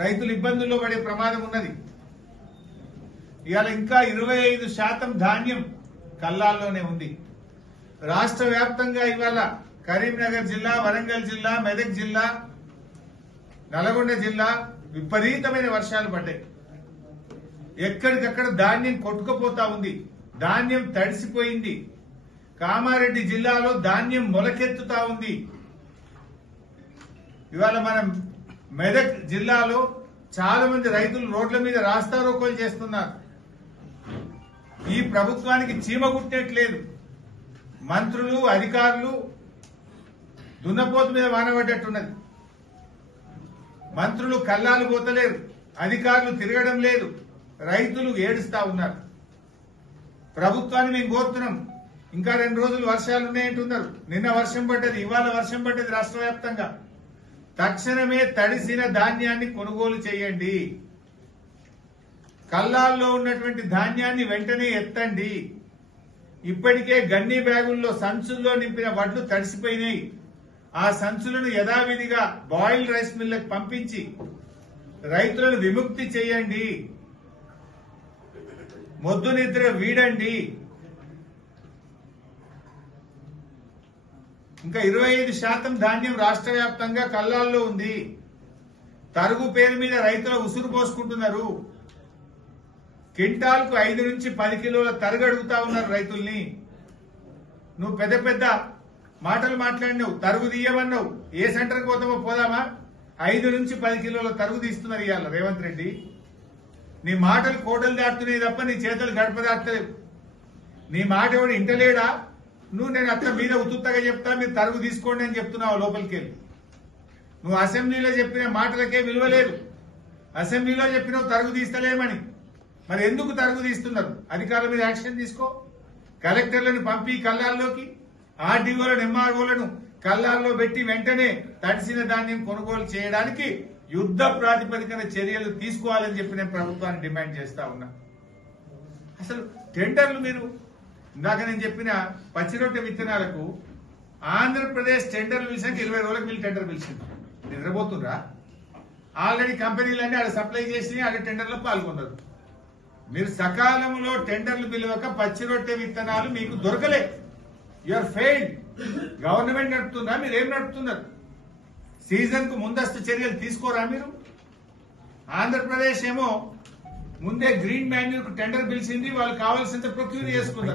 రైతులు ఇబ్బందుల్లో పడే ప్రమాదం ఉన్నది. ఇవాళ ఇంకా 25% ధాన్యం కల్లాల్లోనే ఉంది. రాష్ట్ర వ్యాప్తంగా ఇవాళ కరీంనగర్ జిల్లా, వరంగల్ జిల్లా, మెదక్ జిల్లా, నల్గొండ జిల్లా విపరీతమైన వర్షాలు పడ్డాయి. ఎక్కడికక్కడ ధాన్యం కొట్టుకుపోతా ఉంది. ధాన్యం తడిసిపోయింది. కామారెడ్డి జిల్లాలో ధాన్యం మొలకెత్తుతా ఉంది. ఇవాళ మనం మెదక్ జిల్లాలో చాలా మంది రైతులు రోడ్ల మీద రాస్తారోకోలు చేస్తున్నారు. ఈ ప్రభుత్వానికి చీమ కుట్టేట్లేదు. మంత్రులు, అధికారులు దున్నపోతు మీద వానబడ్డట్టున్నది. మంత్రులు కల్లాలు పోతలేరు, అధికారులు తిరగడం లేదు, రైతులు ఏడుస్తా ఉన్నారు. ప్రభుత్వాన్ని మేము కోరుతున్నాం, ఇంకా 2 రోజులు వర్షాలు ఉన్నాయంటున్నారు. నిన్న వర్షం పడ్డది, ఇవాళ వర్షం పడ్డది రాష్ట్ర వ్యాప్తంగా. తక్షణమే తడిసిన ధాన్యాన్ని కొనుగోలు చేయండి. కల్లాల్లో ఉన్నటువంటి ధాన్యాన్ని వెంటనే ఎత్తండి. ఇప్పటికే గన్నీ బ్యాగుల్లో సంచుల్లో నింపిన వడ్లు తడిసిపోయినాయి. ఆ సంచులను యథావిధిగా బాయిల్డ్ రైస్ మిల్లకు పంపించి రైతులను విముక్తి చేయండి. మొద్దు నిద్ర వీడండి. ఇంకా 25% ధాన్యం రాష్ట్ర వ్యాప్తంగా కల్లాల్లో ఉంది. తరుగు పేరు మీద రైతుల ఉసురు పోసుకుంటున్నారు. క్వింటాల్కు 5 నుంచి 10 కిలోల తరుగు అడుగుతా ఉన్నారు రైతుల్ని. నువ్వు పెద్ద పెద్ద మాటలు మాట్లాడినావు, తరుగు తీయమన్నావు. ఏ సెంటర్కి పోతామో పోదామా? 5 నుంచి 10 కిలోల తరుగు తీస్తున్నారు ఇవాళ రేవంత్ రెడ్డి. నీ మాటలు కోటలు దాటుతున్నాయి తప్ప నీ చేతులు గడప దాటలేవు. నీ మాట ఎవడు ఇంటలేడా? నువ్వు నేను అట్లా మీద ఉతుత్తగా చెప్తా, మీరు తరుగు తీసుకోండి అని చెప్తున్నావు లోపలికి వెళ్ళి. నువ్వు అసెంబ్లీలో చెప్పిన మాటలకే విలువ లేదు. అసెంబ్లీలో చెప్పినావు తరుగు తీస్తలేమని. మరి ఎందుకు తరుగు తీస్తున్నారు? అధికారుల మీద యాక్షన్ తీసుకో. కలెక్టర్లను పంపి కల్లాల్లోకి, ఆర్డీఓలను, ఎంఆర్ఓలను కల్లాల్లో పెట్టి వెంటనే తడిసిన ధాన్యం కొనుగోలు చేయడానికి యుద్ధ ప్రాతిపదికన చర్యలు తీసుకోవాలని చెప్పి నేను ప్రభుత్వాన్ని డిమాండ్ చేస్తా ఉన్నా. అసలు టెండర్లు మీరు ఇందాక నేను చెప్పిన పచ్చిరొట్టె విత్తనాలకు ఆంధ్రప్రదేశ్ టెండర్లు పిలిచాక 20 రోజులకు మీరు టెండర్ పిలిచింది. నిద్రపోతుండ్రా? ఆల్రెడీ కంపెనీలన్నీ ఆడ సప్లై చేసి ఆడ టెండర్లో పాల్గొన్నారు. మీరు సకాలంలో టెండర్లు పిలవక పచ్చిరొట్టె విత్తనాలు మీకు దొరకలే. You are failed. గవర్నమెంట్ నడుపుతుందా? మీరు ఏం నడుపుతున్నారు? సీజన్ కు ముందస్తు చర్యలు తీసుకోరా మీరు? ఆంధ్రప్రదేశ్ ఏమో ముందే గ్రీన్ మాన్యూర్ కు టెండర్ పిలిచింది, వాళ్ళు కావాల్సినంత ప్రొక్యూర్ చేసుకున్నారు.